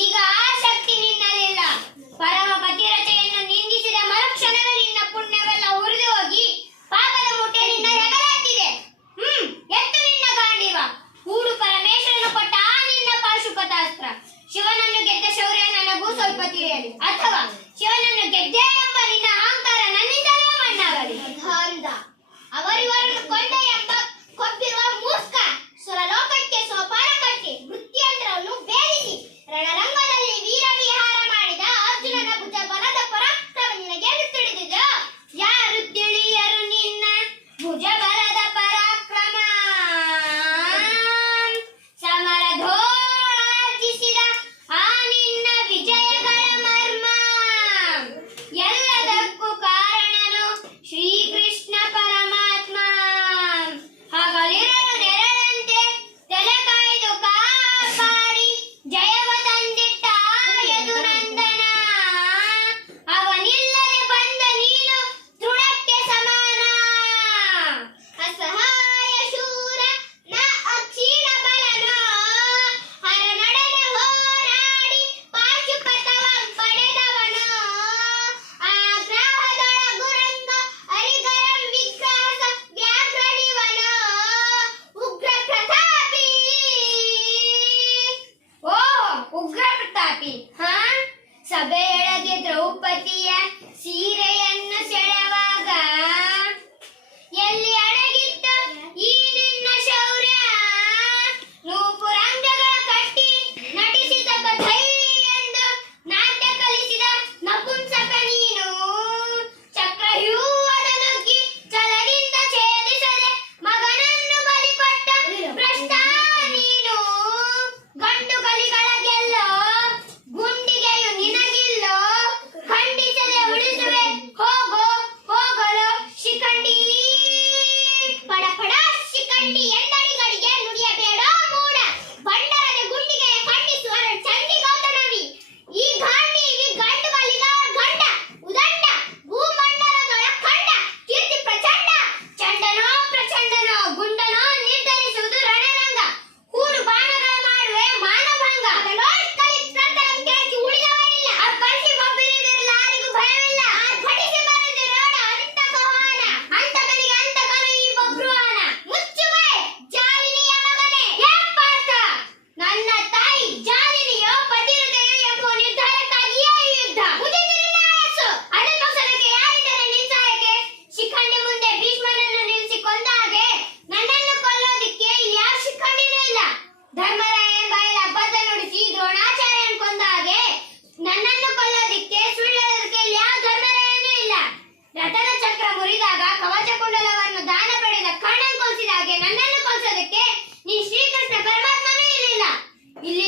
ಈಗ ಆ ಶಕ್ತಿ ನಿನ್ನಲ್ಲಿಲ್ಲ. ಪರಮ ಪತಿರತೆಯನ್ನು ನಿಂದಿಸಿದ ಮರುಕ್ಷಣವೇ ನಿನ್ನ ಪುಣ್ಯವೆಲ್ಲ ಉರಿದು ಹೋಗಿ ಪಾಪದ ಮೂಟೆ ನಿನ್ನ ಹೆಗಲತ್ತಿದೆ. ಎತ್ತು ನಿನ್ನ ಗಾಂಡಿವ. ಕೂಡು ಪರಮೇಶ್ವರನು ಕೊಟ್ಟ ಆ ನಿನ್ನ ಪಾಶುಪತಾಸ್ತ್ರ. ಶಿವನನ್ನು ಗೆದ್ದ ಶೌರ್ಯ ನನಗೂ ಸ್ವಲ್ಪ ತಿಳಿಯಲಿ, ಅಥವಾ ಶಿವನನ್ನು ಗೆದ್ದೆ ಎಂಬ ನಿನ್ನ ಅಹಂಕಾರ ನನ್ನಿಂದಲೇ ಮಣ್ಣಾಗಲಿ. ಅಂದ ಅವರಿವರನ್ನು ಕೊಂಡ ಎಂಬ ಕೊಬ್ಬಿರುವ ಮೂರ್ಖ ಸುರಲೋಕಕ್ಕೆ ಸೋಪಾನ ಕಟ್ಟಿ ವೃತ್ತಿಯಂತ್ರವನ್ನು ಬೇರಿಸಿ ರಣರಂಗದಲ್ಲಿ ವೀರ ವಿಹಾರ ಮಾಡಿದ ಅರ್ಜುನನ ಭುಜ ಬಲದ ಪರಾಕ್ರಮ ನಿನಗೆ ತಿಳಿದಿದೆ. ಯಾರು ತಿಳಿಯರು ನಿನ್ನ ಭುಜ ಬಲದ ಪರಾಕ್ರಮ. ಸಮರಧೋಳಾರ್ಜಿಸಿದ ಆ ನಿನ್ನ ವಿಜಯಗಳ ಮರ್ಮ. ಎಲ್ಲದಕ್ಕೂ ಕಾರಣನು ಶ್ರೀಕೃಷ್ಣ ಪರಮಾತ್ಮ. ಹಗಲಿರಲು ನೆರಳಂತೆ ತಲೆ ಕಾಯ್ದು ಕಾಪಾಡಿ ಜಯವ ತಂದಿಟ್ಟ ಯದುನಂದನ. ಅವನಿಲ್ಲದೆ ಬಂದ ನೀನು ತೃಣಕ್ಕೆ ಸಮಾನ. ಅಸಹಾಯ ಶೂರ ನ ಅಕ್ಷೀಣ ಬಲನ. ಹರನೊಡನೆ ಹೋರಾಡಿ ಪಾಶುಪತವ ಪಡೆದವನು. ಆಗ್ರಹದೊಳಗುರಂಗ ಅರಿಗರಂ ವಿಗ್ರಹ ವ್ಯಾಘ್ರನಿವನು. ಉಗ್ರ ಪ್ರತಾಪಿ. ಓ ಉಗ್ರ ಪ್ರತಾಪಿ. ಸಭೆಯೊಳಗೆ ದ್ರೌಪದಿಯ ಸೀರೆಯನ್ನು ಸೆಳೆವಾಗ ಎಲ್ಲಿ ಅಡಗಿತ್ತ ಈ ನಿನ್ನ ಶೌರ್ಯ. ನೂಪುರಂಗಗಳ ಕಟ್ಟಿ ನಟಿಸಿದ ಬಧೈ ಎಂದು ನಾಟ್ಯ ಕಲಿಸಿದ ನಪುಂಸಕ ನೀನು. ಚಕ್ರವ್ಯೂಹದ ನುಗ್ಗಿ ಛಲದಿಂದ ಛೇದಿಸದೆ ಮಗನನ್ನು ಬಲಿಕೊಟ್ಟ ಭ್ರಷ್ಟ ನೀನು. ಗಂಡು ಗಲಿಗಳ ಗೆಲ್ಲೋ ಗುಂಡಿಗೆಯು ನಿನಗಿಲ್ಲೋ. ಖಂಡಿಸದೆ ಉಳಿಸುವೆ ಹೋಗೋ ಹೋಗಲು ಶಿಖಂಡಿ. ಪಡ ಪಡ ಶಿಖಂಡಿ ಎಂದಡಿಗಳಿಗೆ ನುಡಿಯಬೇಡ ಮೂಡ. ಬಂಡರದ ಗುಂಡಿಗೆಯ ಖಂಡಿಸುವ ಚಂಡಿಗೌತಣವಿ. ಈ ಗಾಂಡೀವಿ ಗಂಡು ಗಲಿಗಳ ಗಂಡ ಉದಂಡ ಭೂಮಂಡಲದೊಳ ಕಂಡ ಕೀರ್ತಿ ಪ್ರಚಂಡ. ಚಂಡನೋ ಪ್ರಚಂಡನೋ ಗುಂಡನೋ ನಿರ್ಧರಿಸುವುದು ರಣರಂಗ. ಕೂಡು ಬಾಣಗಳ ಮಾಡುವೆ ಮಾನಭಂಗ. ಕೆಳಗೆ ಉಳಿದವರಿಲ್ಲ. ಅಪ್ಪಳಿಸಿ ಬಬ್ಬಿರಿದಿರಲ್ಲ ಯಾರಿಗೂ ಭಯವಿಲ್ಲ. ಘಟಿಸಿ ಬರುವುದು ನೋಡ ಅಂತಕವಾನ. ಅಂತಕನಿಗೆ ಅಂತಕನು ಈ ಬಬ್ರುವಾನ. ಮುಚ್ಚು ಬಾಯ್ ಜಾಲಿನಿಯ ಮಗನೇ. ಪಾರ್ಥ ನನ್ನ ತಾಯಿ ಜಾಲಿನಿಯೋ ಪತಿರತೆಯೋ ಎಂಬ ನಿರ್ಧಾರಕ್ಕಾಗಿಯೇ ಈ ಯುದ್ಧ. ಮುಗಿದಿರಲಿಲ್ಲ ಆಯಸ್ಸು. ಅದನ್ನೊಸರಕ್ಕೆ ಯಾರಿದ್ದಾರೆ ನಿನ್ಸಾಯಕ್ಕೆ. ಶಿಖಂಡಿ ಮುಂದೆ ಭೀಷ್ಮನನ್ನು ನಿಲ್ಲಿಸಿ ಕೊಂದ ಹಾಗೆ ನನ್ನನ್ನು ಕೊಲ್ಲೋದಿಕ್ಕೆ ಇಲ್ಲಿ ಯಾವ ಶಿಖಂಡಿನೂ ಇಲ್ಲ. ಧರ್ಮರಾಯ ಬಾಯಲ್ಲಿ ಅಬದ್ಧ ನುಡಿಸಿ ದ್ರೋಣಾಚಾರ್ಯನ ಕೊಂದ ಹಾಗೆ ನನ್ನನ್ನು ಕೊಲ್ಲೋದಿಕ್ಕೆ ಸುಳ್ಳೋದಕ್ಕೆ ಇಲ್ಲಿ ಯಾವ ಧರ್ಮರಾಯನೂ ಇಲ್ಲ. ರಥನ ಚಕ್ರ ಮುರಿದಾಗ ಕವಚ ಕುಂಡಲವನ್ನು ದಾನ ಪಡೆದ ಕರ್ಣನ್ ಕೊಲ್ಸಿದ ಹಾಗೆ ನನ್ನನ್ನು ಕೊಲ್ಸೋದಕ್ಕೆ ನೀ ಶ್ರೀಕೃಷ್ಣ ಪರಮಾತ್ಮನೂ ಇರಲಿಲ್ಲ. ಇಲ್ಲಿ